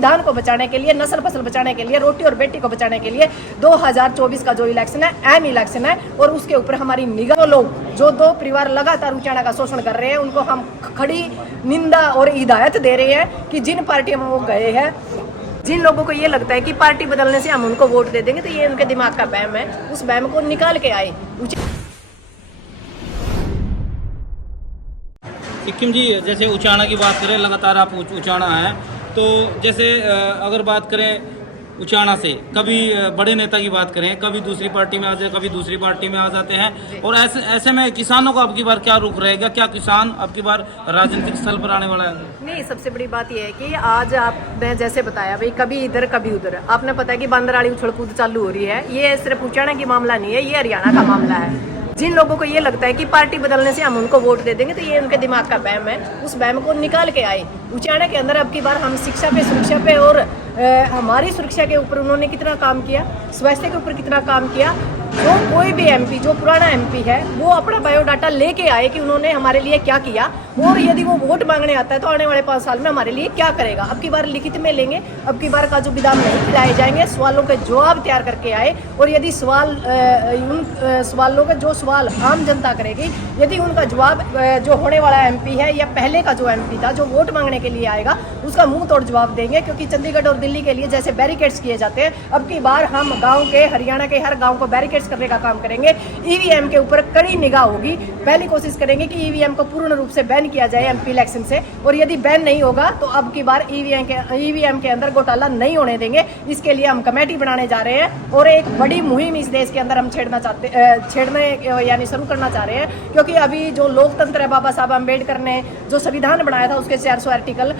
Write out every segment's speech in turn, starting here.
धान को बचाने के लिए, नस्ल फसल बचाने के लिए, रोटी और बेटी को बचाने के लिए 2024 का जो इलेक्शन है अहम इलेक्शन है और उसके ऊपर हमारी निगाह। लोग जो दो परिवार लगातार उचाना का शोषण कर रहे हैं उनको हम खड़ी निंदा और हिदायत दे रहे हैं कि जिन पार्टियों में वो गए हैं, जिन लोगों को ये लगता है कि पार्टी बदलने से हम उनको वोट दे देंगे, तो ये उनके दिमाग का वहम है। उस वहम को निकाल के आए। सिक्किम जी, जैसे उचाना की बात करें, लगातार आप उचाना है, तो जैसे अगर बात करें उचाना से, कभी बड़े नेता की बात करें, कभी दूसरी पार्टी में आ जाए, कभी दूसरी पार्टी में आ जाते हैं, और ऐसे में किसानों का अब की बार क्या रुख रहेगा? क्या किसान अब की बार राजनीतिक स्थल पर आने वाला है? नहीं, सबसे बड़ी बात यह है कि आज आपने जैसे बताया भाई, कभी इधर कभी उधर, आपने पता है कि बंदराड़ी उछल कूद चालू हो रही है। ये सिर्फ उचाना की मामला नहीं है, ये हरियाणा का मामला है। जिन लोगों को ये लगता है कि पार्टी बदलने से हम उनको वोट दे देंगे, तो ये उनके दिमाग का वहम है। उस वहम को निकाल के आए। उचाना के अंदर अब की बार हम शिक्षा पे, सुरक्षा पे और हमारी सुरक्षा के ऊपर उन्होंने कितना काम किया, स्वास्थ्य के ऊपर कितना काम किया। जो कोई भी एमपी, जो पुराना एमपी है, वो अपना बायोडाटा लेके आए कि उन्होंने हमारे लिए क्या किया, और यदि वो वोट मांगने आता है तो आने वाले 5 साल में हमारे लिए क्या करेगा। अब की बार लिखित में लेंगे, अब की बार का जो विधान नहीं खिलाए जाएंगे, सवालों के जवाब तैयार करके आए। और यदि उन सवालों के जो सवाल आम जनता करेगी, यदि उनका जवाब जो होने वाला एमपी है या पहले का जो एमपी था जो वोट मांगने के लिए आएगा, उसका मुंह तोड़ जवाब देंगे। क्योंकि चंडीगढ़ और दिल्ली के लिए जैसे बैरिकेड्स किए जाते हैं, अब की बार हम गाँव के, हरियाणा के हर गाँव को बैरिकेड्स करने का काम करेंगे। ईवीएम के ऊपर कड़ी निगाह होगी। पहली कोशिश करेंगे कि ईवीएम को पूर्ण रूप से बैन किया जाए एमपी इलेक्शन से, और यदि बैन नहीं होगा तो अब की बार ईवीएम के अंदर घोटाला नहीं होने देंगे। इसके लिए हम कमेटी बनाने जा रहे हैं और एक बड़ी मुहिम इस देश के अंदर हम छेड़ने यानी शुरू करना चाह रहे हैं। क्योंकि अभी जो लोकतंत्र है, बाबा साहब अम्बेडकर ने जो संविधान बनाया था उसके 400 आर्टिकल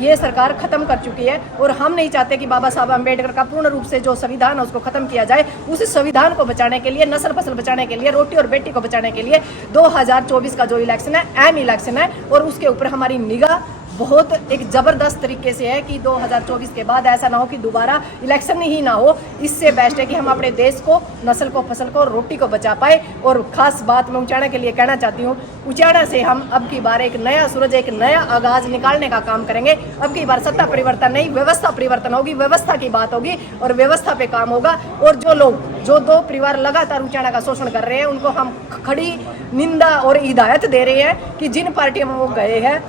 ये सरकार खत्म कर चुकी है, और हम नहीं चाहते कि बाबा साहब अम्बेडकर का पूर्ण रूप से जो संविधान है उसको खत्म किया जाए। उस संविधान को बचाने के लिए, नस्ल फसल बचाने के लिए, रोटी और बेटी को बचाने के लिए 2024 का जो इलेक्शन है अहम इलेक्शन है और उसके ऊपर हमारी निगाह बहुत एक जबरदस्त तरीके से है कि 2024 के बाद ऐसा ना हो कि दोबारा इलेक्शन ही ना हो। इससे बेस्ट है कि हम अपने देश को, नस्ल को, फसल को, रोटी को बचा पाए। और खास बात मैं उचाना के लिए कहना चाहती हूँ, उचाना से हम अब की बार एक नया सूरज, एक नया आगाज निकालने का काम करेंगे। अब की बार सत्ता परिवर्तन नहीं, व्यवस्था परिवर्तन होगी, व्यवस्था की बात होगी और व्यवस्था पे काम होगा। और जो दो परिवार लगातार उचाना का शोषण कर रहे हैं उनको हम खड़ी निंदा और हिदायत दे रहे हैं कि जिन पार्टियों में वो गए हैं,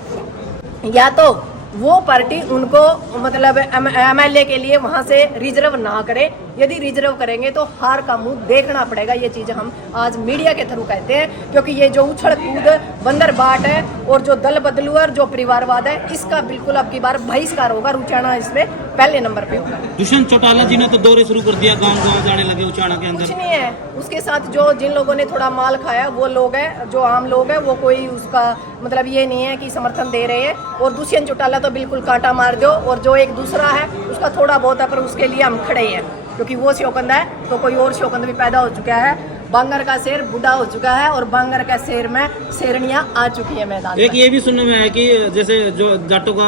या तो वो पार्टी उनको मतलब एमएलए के लिए वहां से रिजर्व ना करे। यदि रिजर्व करेंगे तो हार का मुंह देखना पड़ेगा। ये चीज हम आज मीडिया के थ्रू कहते हैं, क्योंकि ये जो उछल कूद, बंदर बाट है और जो दल बदलू और जो परिवारवाद है, इसका बिल्कुल अब की बार बहिष्कार होगा। उचाना इसमें पहले नंबर पे होगा। दुष्यंत चौटाला जी ने तो दौरे शुरू कर दिया, गाँव जाने लगे उचाना के अंदर। कुछ नहीं है, उसके साथ जिन लोगों ने थोड़ा माल खाया वो लोग हैं, जो आम लोग हैं, वो कोई उसका मतलब ये नहीं है कि समर्थन दे रहे हैं। और दुष्यंत चौटाला तो बिल्कुल कांटा मार दो, और जो एक दूसरा है उसका थोड़ा बहुत है, पर उसके लिए हम खड़े हैं। क्योंकि वो शौकंद है तो कोई और शौकंद भी पैदा हो चुका है। बांगर का शेर बूढ़ा हो चुका है और बांगर का शेर में शेरनियां आ चुकी है मैदान। एक ये भी सुनने में है कि जैसे जो जाटों का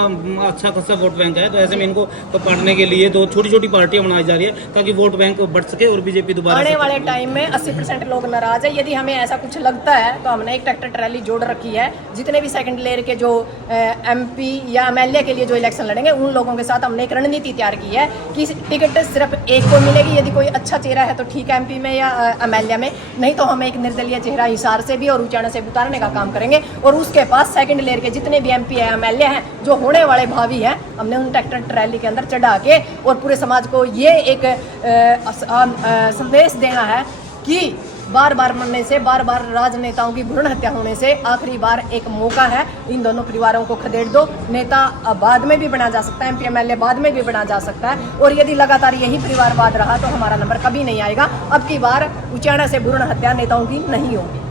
अच्छा खासा वोट बैंक है, तो ऐसे में इनको पकड़ने के लिए तो छोटी छोटी पार्टियां बनाई जा रही है ताकि वोट बैंक बढ़ सके और बीजेपी दोबारा आने वाले टाइम में 80% लोग नाराज है। यदि हमें ऐसा कुछ लगता है तो हमने एक ट्रैक्टर ट्रैली जोड़ रखी है। जितने भी सेकंड लेयर के जो एमपी या एमएलए के लिए जो इलेक्शन लड़ेंगे, उन लोगों के साथ हमने एक रणनीति तैयार की है कि टिकट सिर्फ एक को मिलेगी। यदि कोई अच्छा चेहरा है तो ठीक है एमपी में या एमएलए में, नहीं तो हम एक निर्दलीय चेहरा हिसार से भी और उचाना से उतारने का काम करेंगे। और उसके पास सेकंड लेयर के जितने भी एमपी है, एमएलए हैं, जो होने वाले भावी हैं, हमने उन ट्रैक्टर ट्रैली के अंदर चढ़ा के और पूरे समाज को ये एक संदेश देना है कि बार बार मरने से, बार बार राजनेताओं की भ्रूण हत्या होने से आखिरी बार एक मौका है। इन दोनों परिवारों को खदेड़ दो। नेता बाद में भी बना जा सकता है, एमपी एमएलए बाद में भी बना जा सकता है, और यदि लगातार यही परिवारवाद रहा तो हमारा नंबर कभी नहीं आएगा। अब की बार उचाना से भ्रूण हत्या नेताओं की नहीं होगी।